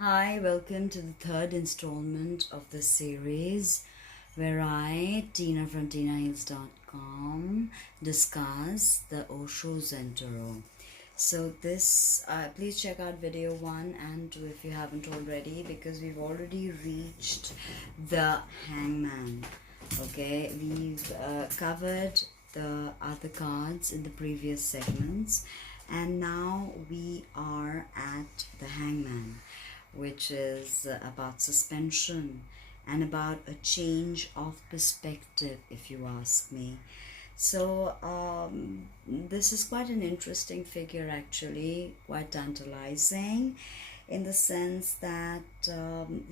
Hi, welcome to the third installment of the series where I, Tina from TinaHeals.com, discuss the Osho Zen Tarot. So please check out video 1 and 2 if you haven't already, because we've already reached the Hangman. Okay, we've covered the other cards in the previous segments, and now we are at the Hangman, which is about suspension and about a change of perspective, if you ask me. So this is quite an interesting figure, actually, quite tantalizing in the sense that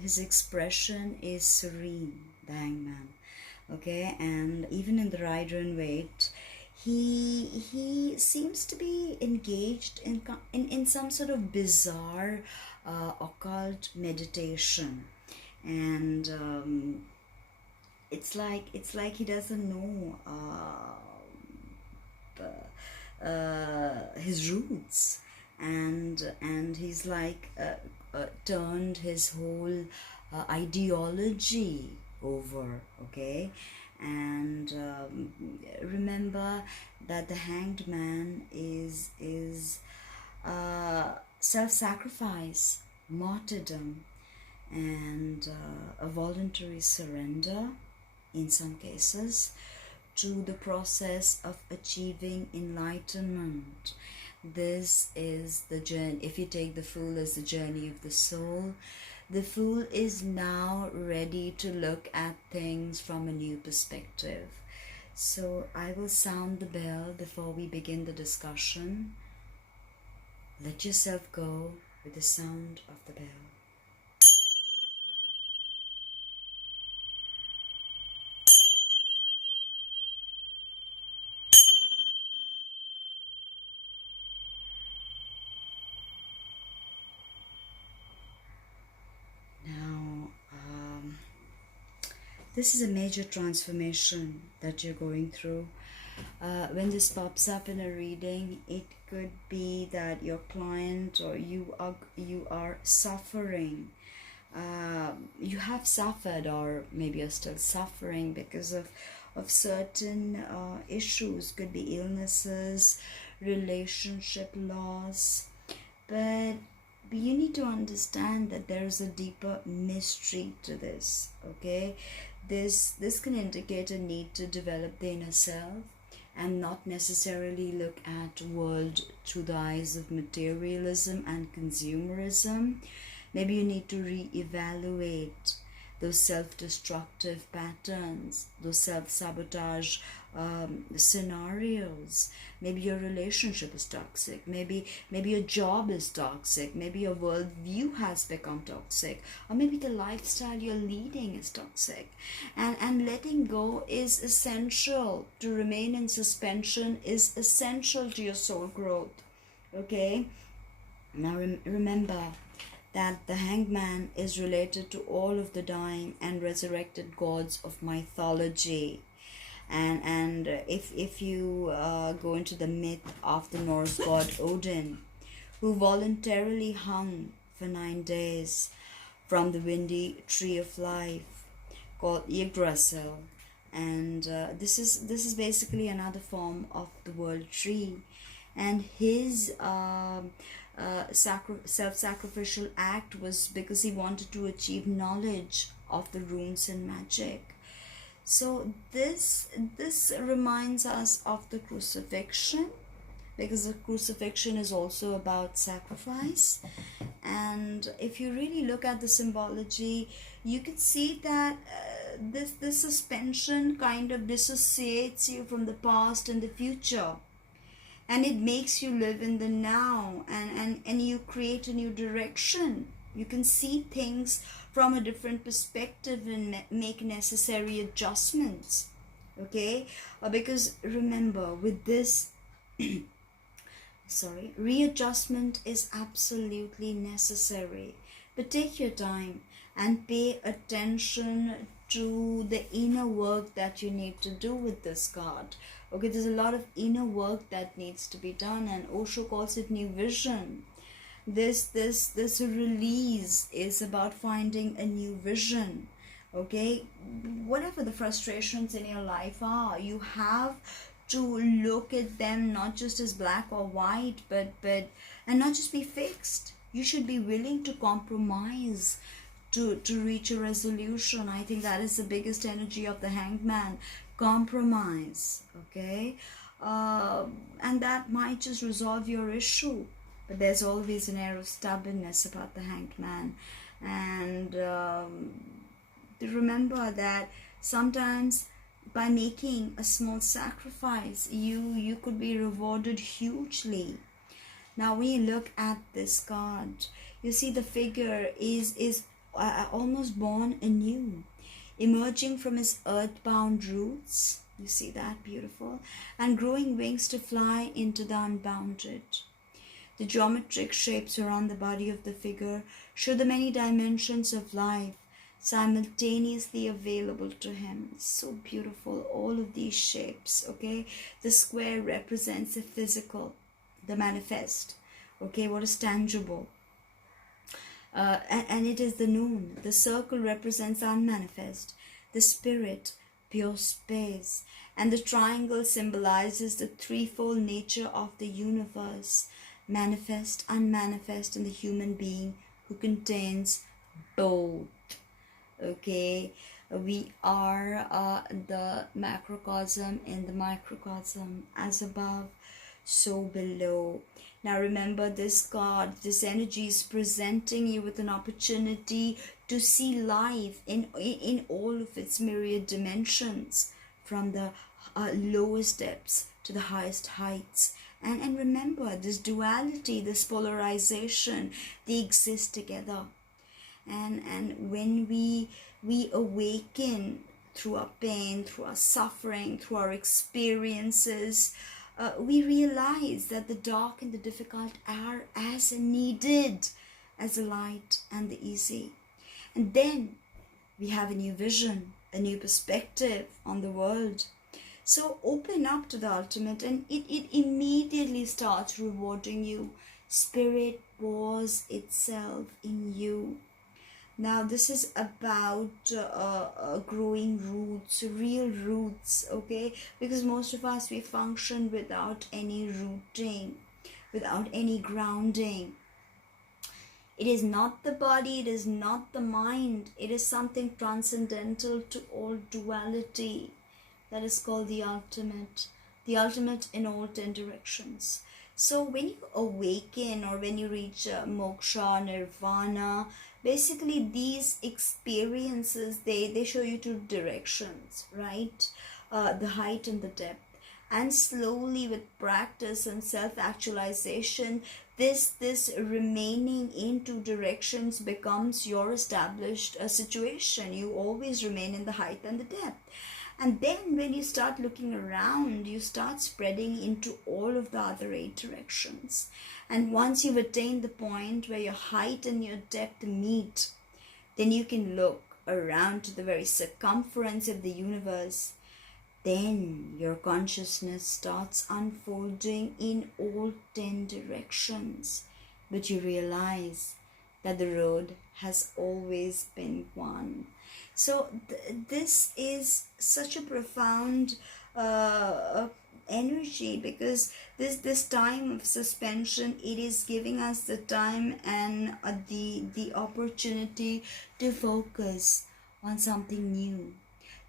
his expression is serene, the Hangman. Okay, and even in the Rider in Wait, he seems to be engaged in some sort of bizarre occult meditation, and it's like he doesn't know his roots, and he's like turned his whole ideology over. Okay, and remember that the Hanged Man is self-sacrifice, martyrdom, and a voluntary surrender in some cases to the process of achieving enlightenment. This is the journey. If you take the Fool as the journey of the soul, the Fool is now ready to look at things from a new perspective. So I will sound the bell before we begin the discussion. Let yourself go with the sound of the bell. Now, this is a major transformation that you're going through. When this pops up in a reading, it could be that your client or you are suffering. You have suffered, or maybe you're still suffering because of certain issues. Could be illnesses, relationship loss, but you need to understand that there is a deeper mystery to this. Okay, this can indicate a need to develop the inner self and not necessarily look at world through the eyes of materialism and consumerism. Maybe you need to re-evaluate those self-destructive patterns, those self-sabotage scenarios. Maybe your relationship is toxic. Maybe your job is toxic. Maybe your worldview has become toxic. Or maybe the lifestyle you're leading is toxic. And letting go is essential. To remain in suspension is essential to your soul growth. Okay? Now remember that the Hangman is related to all of the dying and resurrected gods of mythology. And if you go into the myth of the Norse god Odin, who voluntarily hung for 9 days from the windy tree of life called Yggdrasil, and this is basically another form of the world tree, and his self-sacrificial act was because he wanted to achieve knowledge of the runes and magic. So this reminds us of the crucifixion, because the crucifixion is also about sacrifice. And if you really look at the symbology, you can see that this suspension kind of dissociates you from the past and the future, and it makes you live in the now, and you create a new direction. You can see things from a different perspective and make necessary adjustments. Okay, because remember, with this readjustment is absolutely necessary, but take your time and pay attention to the inner work that you need to do with this card. Okay, there's a lot of inner work that needs to be done, and Osho calls it new vision. This release is about finding a new vision. Okay, whatever the frustrations in your life are, you have to look at them not just as black or white, but and not just be fixed. You should be willing to compromise to reach a resolution. I think that is the biggest energy of the Hangman, compromise. Okay, and that might just resolve your issue, but there's always an air of stubbornness about the Hanged Man. And remember that sometimes by making a small sacrifice, you could be rewarded hugely. Now when you look at this card, you see the figure is almost born anew, emerging from his earthbound roots. You see that? Beautiful. And growing wings to fly into the unbounded. The geometric shapes around the body of the figure show the many dimensions of life simultaneously available to him. So beautiful, all of these shapes. Okay, the square represents the physical, the manifest. Okay, what is tangible, and it is the known. The circle represents unmanifest, the spirit, pure space, and the triangle symbolizes the threefold nature of the universe: manifest, unmanifest, and the human being who contains both. Okay, we are the macrocosm and the microcosm, as above, so below. Now remember, this card, this energy is presenting you with an opportunity to see life in all of its myriad dimensions, from the lowest depths to the highest heights. And remember, this duality, this polarization, they exist together. And when we awaken through our pain, through our suffering, through our experiences, we realize that the dark and the difficult are as needed as the light and the easy. And then we have a new vision, a new perspective on the world. So open up to the ultimate, and it immediately starts rewarding you. Spirit pours itself in you. Now this is about growing roots, real roots, okay? Because most of us, we function without any rooting, without any grounding. It is not the body, it is not the mind, it is something transcendental to all duality. That is called the ultimate in all 10 directions. So when you awaken, or when you reach moksha, nirvana, basically these experiences, they show you two directions, right? The height and the depth. And slowly, with practice and self-actualization, this remaining in two directions becomes your established situation. You always remain in the height and the depth. And then when you start looking around, you start spreading into all of the other 8 directions. And once you've attained the point where your height and your depth meet, then you can look around to the very circumference of the universe. Then your consciousness starts unfolding in all 10 directions. But you realize that the road has always been one. So this is such a profound energy, because this time of suspension, it is giving us the time and the opportunity to focus on something new.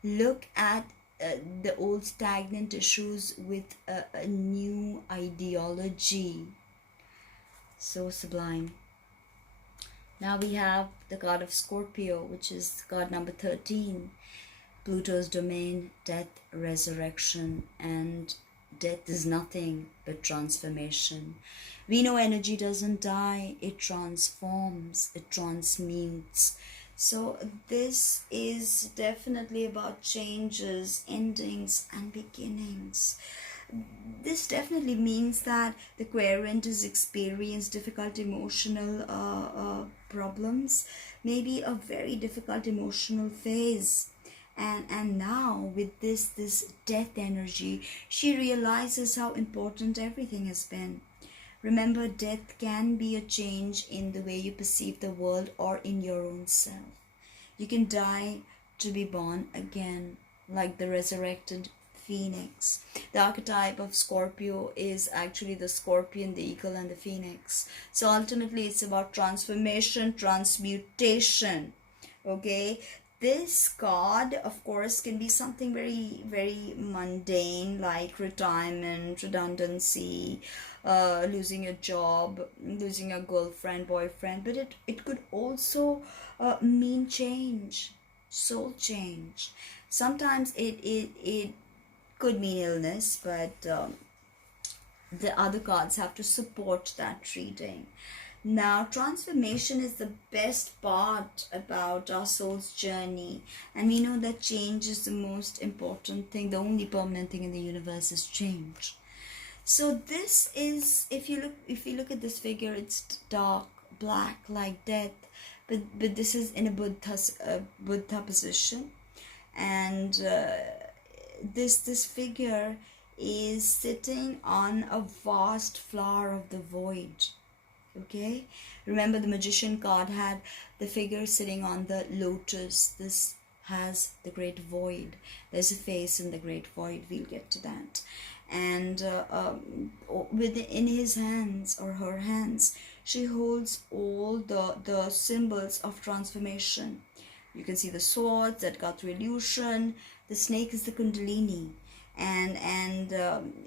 Look at the old stagnant issues with a new ideology. So sublime. Now we have the god of Scorpio, which is god number 13. Pluto's domain, death, resurrection, and death is nothing but transformation. We know energy doesn't die, it transforms, it transmutes. So this is definitely about changes, endings, and beginnings. This definitely means that the querent has experienced difficult emotional problems, maybe a very difficult emotional phase. And now with this death energy, she realizes how important everything has been. Remember, death can be a change in the way you perceive the world or in your own self. You can die to be born again, like the resurrected phoenix. The archetype of Scorpio is actually the scorpion, the eagle, and the phoenix. So ultimately, it's about transformation, transmutation. Okay, this card, of course, can be something very, very mundane, like retirement, redundancy, losing a job, losing a girlfriend, boyfriend, but it could also mean change, soul change. Sometimes it could mean illness, but the other cards have to support that reading. Now, transformation is the best part about our soul's journey, and we know that change is the most important thing. The only permanent thing in the universe is change. So this is, if you look at this figure, it's dark black like death, but this is in a Buddha position, and this figure is sitting on a vast flower of the void. Okay, remember the magician card had the figure sitting on the lotus. This has the great void. There's a face in the great void. We'll get to that. And within his hands or her hands, she holds all the symbols of transformation. You can see the swords that got through illusion. The snake is the kundalini, and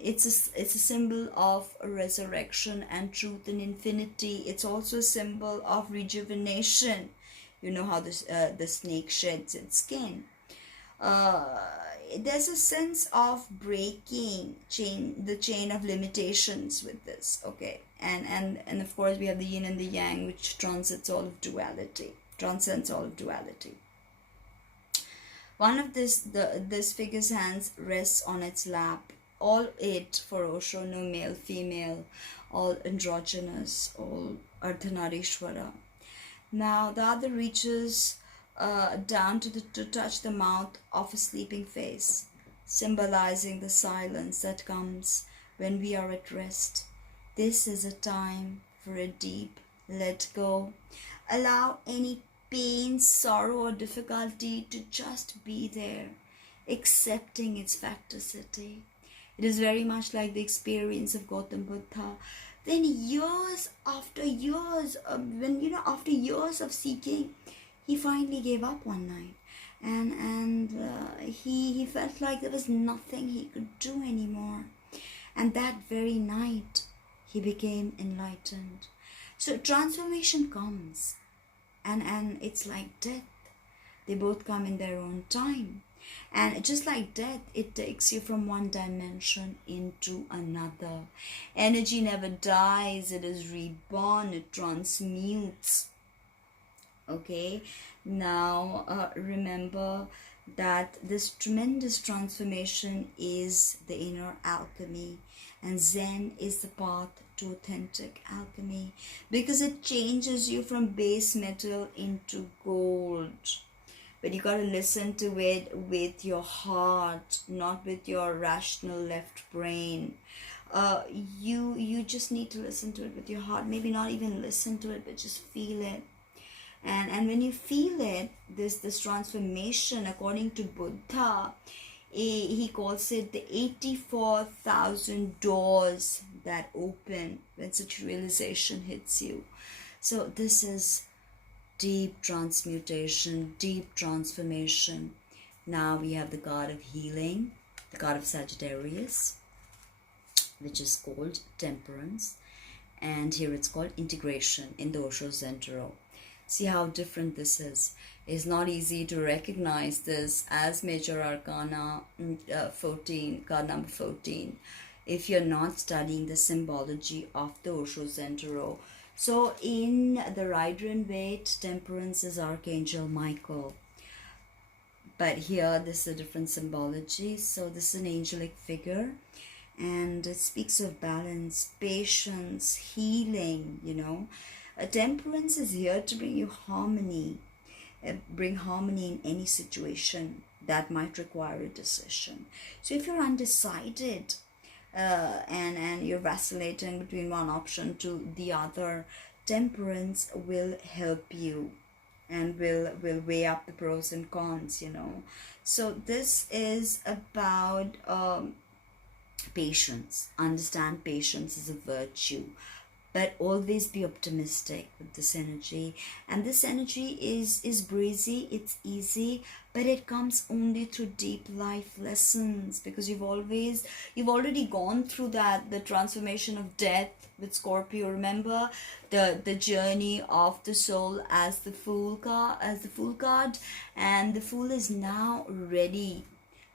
it's a symbol of resurrection and truth and infinity. It's also a symbol of rejuvenation. You know how the snake sheds its skin. There's a sense of breaking the chain of limitations with this. Okay, and of course we have the yin and the yang, which transcends all of duality. One of this figure's hands rests on its lap. All it for Osho, no male, female, all androgynous, all Ardhanarishwara. Now the other reaches down to touch the mouth of a sleeping face, symbolizing the silence that comes when we are at rest. This is a time for a deep let go. Allow any pain, sorrow, or difficulty to just be there, accepting its facticity. It is very much like the experience of Gautam Buddha. Then after years of seeking, he finally gave up one night, and he felt like there was nothing he could do anymore. And that very night, he became enlightened. So transformation comes. And it's like death. They both come in their own time. And just like death, it takes you from one dimension into another. Energy never dies. It is reborn. It transmutes. Okay. Now, remember that this tremendous transformation is the inner alchemy. And Zen is the path to authentic alchemy, because it changes you from base metal into gold. But you got to listen to it with your heart, not with your rational left brain. You just need to listen to it with your heart. Maybe not even listen to it, but just feel it. And when you feel it, this transformation, according to Buddha, he calls it the 84,000 doors that open when such realization hits you. So this is deep transmutation, deep transformation. Now we have the god of healing, the god of Sagittarius, which is called temperance, and here it's called integration in the Osho Zen Tarot. See how different this is. It's not easy to recognize this as Major Arcana 14, card number 14, if you're not studying the symbology of the Osho Zen Tarot. So in the Rider in Waite, temperance is Archangel Michael. But here, this is a different symbology. So this is an angelic figure. And it speaks of balance, patience, healing, Temperance is here to bring you harmony. Bring harmony in any situation that might require a decision. So if you're undecided, and you're vacillating between one option to the other, temperance will help you and will weigh up the pros and cons, So this is about patience. Understand patience is a virtue, but always be optimistic with this energy. And this energy is breezy, it's easy, but it comes only through deep life lessons, because you've already gone through the transformation of death with Scorpio. Remember the journey of the soul as the fool card, and the fool is now ready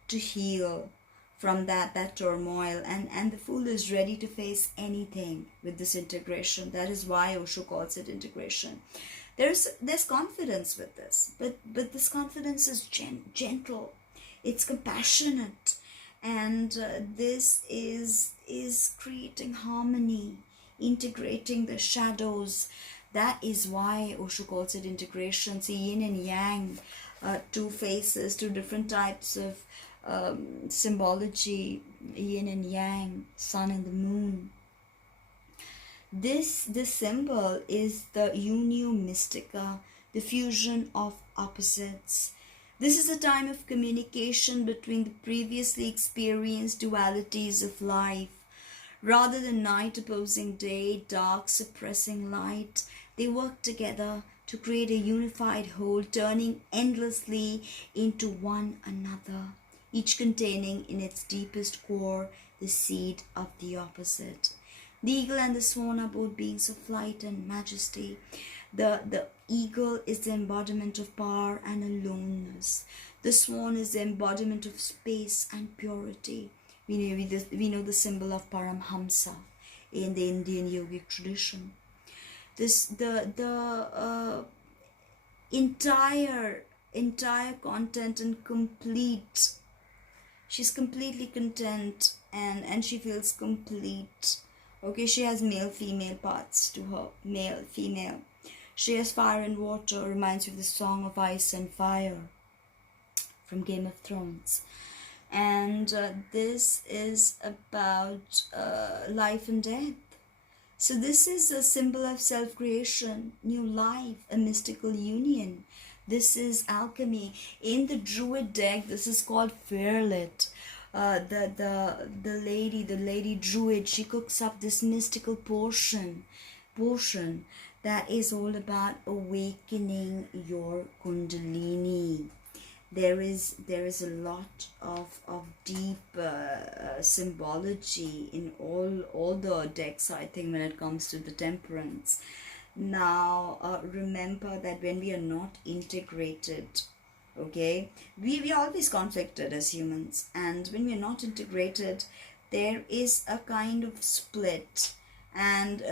to heal from that turmoil, and the fool is ready to face anything with this integration. That is why Osho calls it integration. There's confidence with this, but this confidence is gentle, it's compassionate, and this is creating harmony, integrating the shadows. That is why Osho calls it integration. See, yin and yang, two faces, two different types of symbology, yin and yang, sun and the moon. This symbol is the unio mystica, the fusion of opposites. This is a time of communication between the previously experienced dualities of life. Rather than night opposing day, dark suppressing light, they work together to create a unified whole, turning endlessly into one another, each containing in its deepest core the seed of the opposite. The eagle and the swan are both beings of flight and majesty. The eagle is the embodiment of power and aloneness. The swan is the embodiment of space and purity. We know the symbol of Paramhamsa in the Indian yogic tradition. The entire content and complete. She's completely content and she feels complete. Okay, she has male, female parts to her. Male, female. She has fire and water. Reminds you of the Song of Ice and Fire from Game of Thrones. And this is about life and death. So this is a symbol of self-creation, new life, a mystical union. This is alchemy. In the Druid deck, this is called Fairlit. The lady Druid, she cooks up this mystical potion that is all about awakening your Kundalini. There is a lot of deep symbology in all the decks, I think, when it comes to the temperance. Now remember that when we are not integrated, okay, we are always conflicted as humans, and when we are not integrated, there is a kind of split, and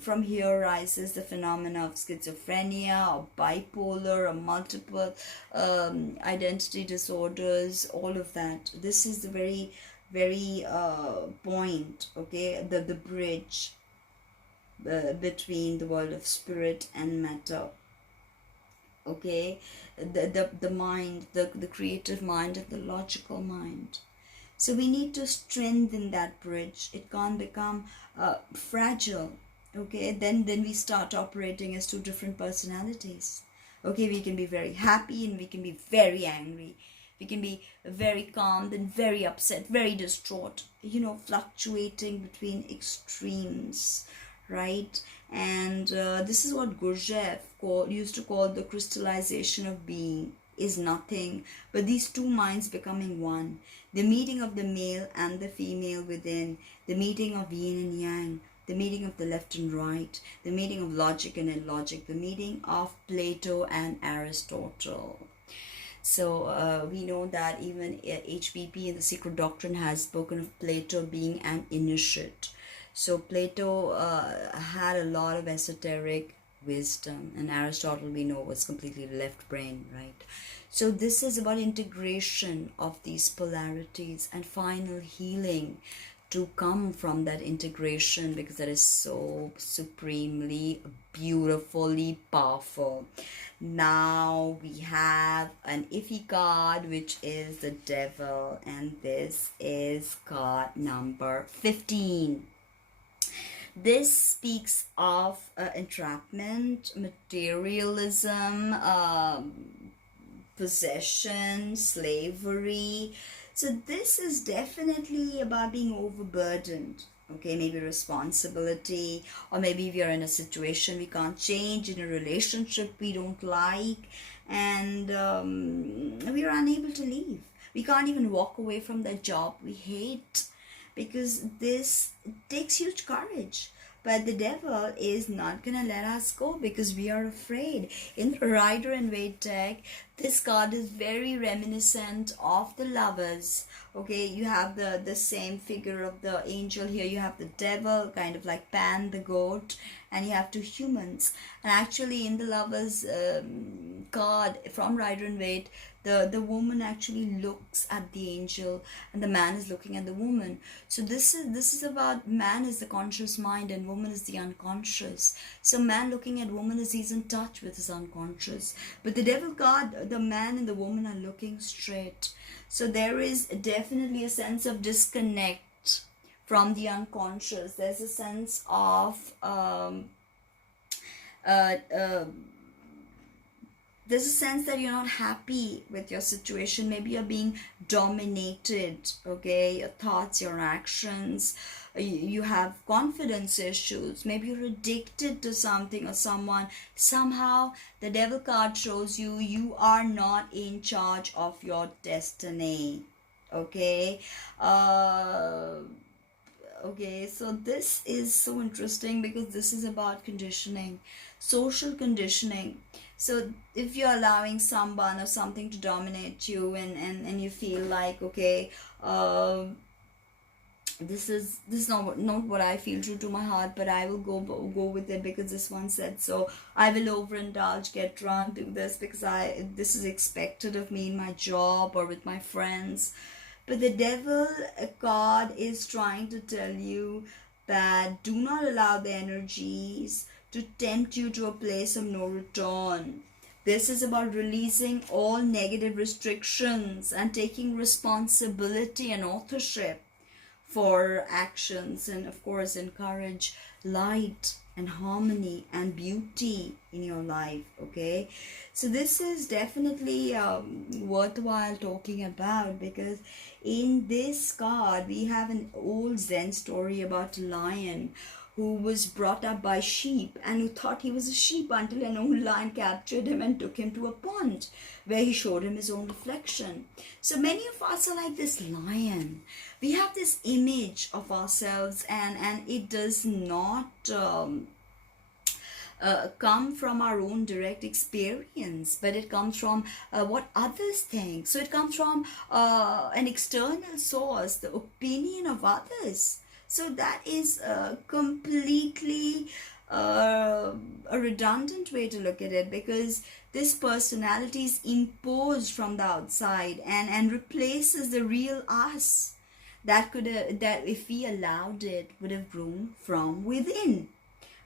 from here rises the phenomena of schizophrenia or bipolar or multiple identity disorders, all of that. This is the very point, okay, the bridge between the world of spirit and matter. Okay, the mind, the creative mind and the logical mind. So we need to strengthen that bridge. It can't become fragile. Okay, then we start operating as two different personalities. Okay, we can be very happy and we can be very angry. We can be very calm, then very upset, very distraught, fluctuating between extremes, right? And this is what Gurdjieff used to call the crystallization of being, is nothing but these two minds becoming one. The meeting of the male and the female within, the meeting of yin and yang, the meeting of the left and right, the meeting of logic and illogic, the meeting of Plato and Aristotle. So we know that even HPP in the Secret Doctrine has spoken of Plato being an initiate. So Plato had a lot of esoteric wisdom, and Aristotle, we know, was completely left brain, right? So this is about integration of these polarities and final healing to come from that integration, because that is so supremely, beautifully powerful. Now we have an iffy card, which is the devil, and this is card number 15. This speaks of entrapment, materialism, possession, slavery. So this is definitely about being overburdened. Okay, maybe responsibility, or maybe if you're in a situation we can't change, in a relationship we don't like, and we are unable to leave. We can't even walk away from that job we hate, because this takes huge courage. But the devil is not gonna let us go because we are afraid. In the Rider and Waite deck, this card is very reminiscent of the Lovers. Okay, you have the same figure of the angel here. You have the devil, kind of like Pan the goat, and you have two humans. And actually, in the Lovers card from Rider and Waite, the woman actually looks at the angel and the man is looking at the woman. So this is about man is the conscious mind and woman is the unconscious. So man looking at woman is he's in touch with his unconscious. But the devil card, the man and the woman are looking straight. So there is definitely a sense of disconnect from the unconscious. There's a sense of there's a sense that you're not happy with your situation. Maybe you're being dominated, okay? Your thoughts, your actions. You have confidence issues. Maybe you're addicted to something or someone. Somehow, the devil card shows you are not in charge of your destiny, okay? Okay, so this is so interesting because this is about conditioning, social conditioning. So if you're allowing someone or something to dominate you, and you feel like, okay, this is not what I feel, true to my heart, but I will go with it because this one said so. I will overindulge, get drunk, do this because this is expected of me in my job or with my friends. But the devil card is trying to tell you that do not allow the energies to tempt you to a place of no return. This is about releasing all negative restrictions and taking responsibility and authorship for actions, and of course encourage light and harmony and beauty in your life. Okay, so this is definitely worthwhile talking about, because in this card we have an old Zen story about a lion who was brought up by sheep and who thought he was a sheep until an old lion captured him and took him to a pond where he showed him his own reflection. So many of us are like this lion. We have this image of ourselves, and it does not come from our own direct experience, but it comes from what others think. So it comes from an external source, the opinion of others. So that is completely a redundant way to look at it, because this personality is imposed from the outside and replaces the real us that if we allowed it would have grown from within.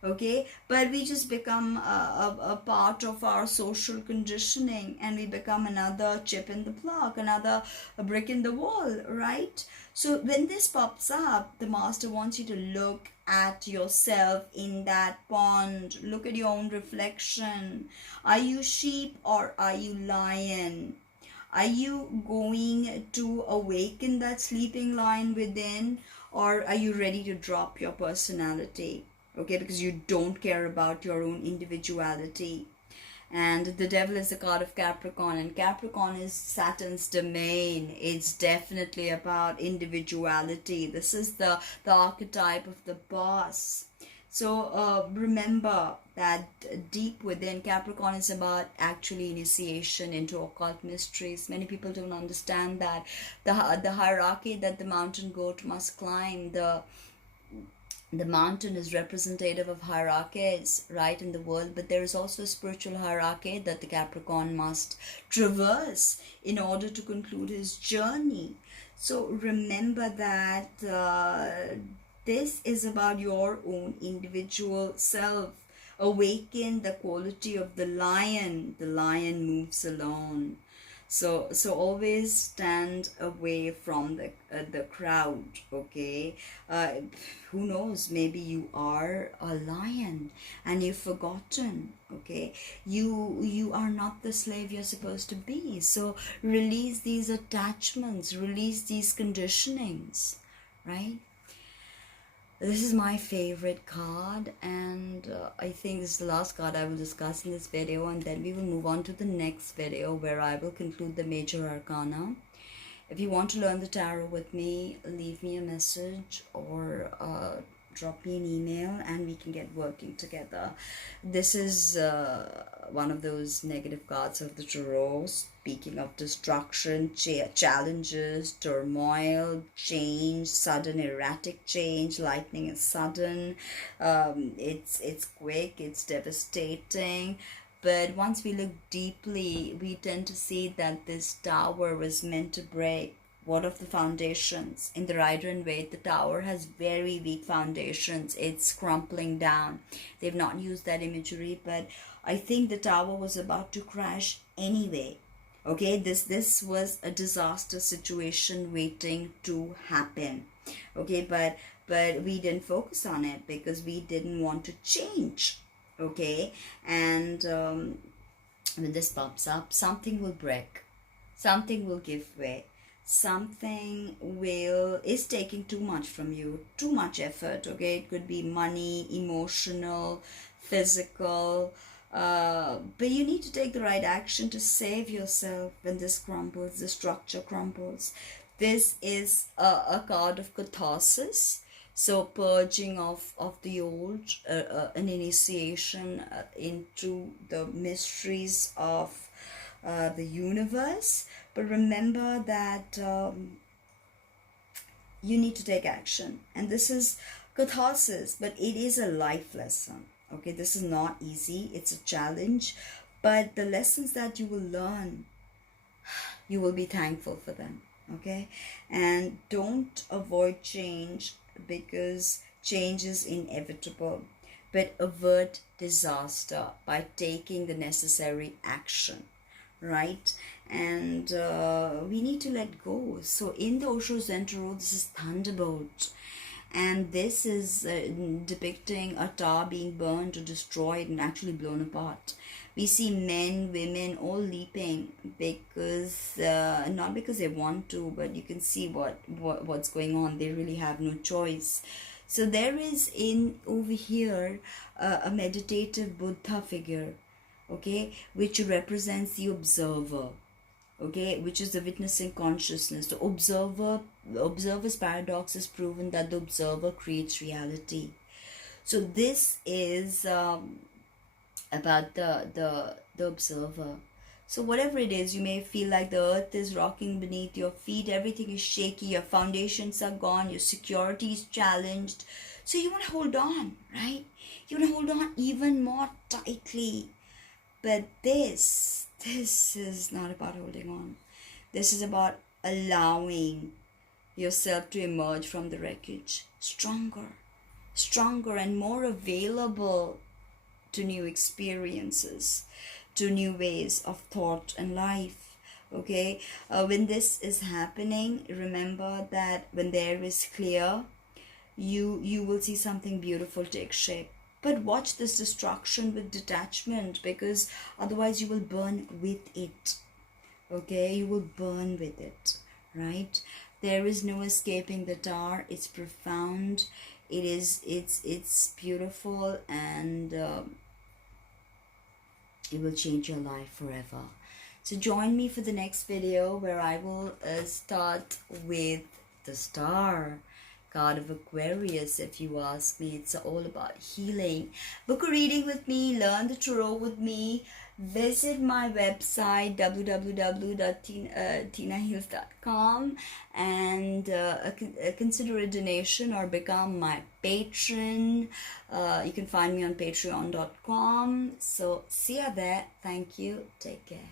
Okay, but we just become a part of our social conditioning, and we become another chip in the block, another brick in the wall, right? So when this pops up, the master wants you to look at yourself in that pond. Look at your own reflection. Are you sheep or are you lion? Are you going to awaken that sleeping lion within, or are you ready to drop your personality? Okay, because you don't care about your own individuality. And the devil is the card of Capricorn, and Capricorn is Saturn's domain. It's definitely about individuality. This is the archetype of the boss. So remember that deep within, Capricorn is about actually initiation into occult mysteries. Many people don't understand that. The hierarchy that the mountain goat must climb, the mountain is representative of hierarchies, right, in the world, but there is also a spiritual hierarchy that the Capricorn must traverse in order to conclude his journey. So remember that this is about your own individual self. Awaken the quality of the lion. The lion moves alone. So always stand away from the crowd. Okay, who knows, maybe you are a lion and you've forgotten. Okay, you are not the slave you're supposed to be. So release these attachments, release these conditionings, right? This is my favorite card, and I think this is the last card I will discuss in this video, and then we will move on to the next video where I will conclude the major arcana. If you want to learn the tarot with me, leave me a message or drop me an email and we can get working together. This is one of those negative cards of the tarot, speaking of destruction, challenges, turmoil, change, sudden erratic change. Lightning is sudden, it's quick, it's devastating. But once we look deeply, we tend to see that this tower was meant to break. What of the foundations? In the Rider and Waite, the tower has very weak foundations. It's crumbling down. They've not used that imagery, but I think the tower was about to crash anyway. Okay, this was a disaster situation waiting to happen. Okay, but we didn't focus on it because we didn't want to change. Okay, and when this pops up, something will break, something will give way, something is taking too much from you, too much effort. Okay, it could be money, emotional, physical, but you need to take the right action to save yourself. When this crumbles, the structure crumbles. This is a card of catharsis. So purging of the old, an initiation into the mysteries of the universe. But remember that you need to take action. And this is catharsis, but it is a life lesson. Okay, this is not easy. It's a challenge. But the lessons that you will learn, you will be thankful for them. Okay, and don't avoid change, because change is inevitable, but avert disaster by taking the necessary action, right? And we need to let go. So in the Osho Zen Tarot, this is Thunderbolt, and this is depicting a tower being burned or destroyed and actually blown apart. We see men, women all leaping because not because they want to, but you can see what's going on. They really have no choice. So there is over here a meditative Buddha figure, okay, which represents the observer, okay, which is the witnessing consciousness. The observer's paradox is proven that the observer creates reality. So this is about the observer. So whatever it is, you may feel like the earth is rocking beneath your feet, everything is shaky, your foundations are gone, your security is challenged. So you want to hold on, right? You want to hold on even more tightly. But this is not about holding on. This is about allowing yourself to emerge from the wreckage stronger and more available to new experiences, to new ways of thought and life. Okay, when this is happening, remember that when there is clear, you will see something beautiful take shape. But watch this destruction with detachment, because otherwise you will burn with it. Okay, you will burn with it, right? There is no escaping the tar. It's profound. It's beautiful, and it will change your life forever. So join me for the next video, where I will start with the star card of Aquarius. If you ask me, it's all about healing. Book a reading with me, learn the tarot with me. Visit my website www.tinahills.com and consider a donation or become my patron. You can find me on patreon.com. So see you there. Thank you. Take care.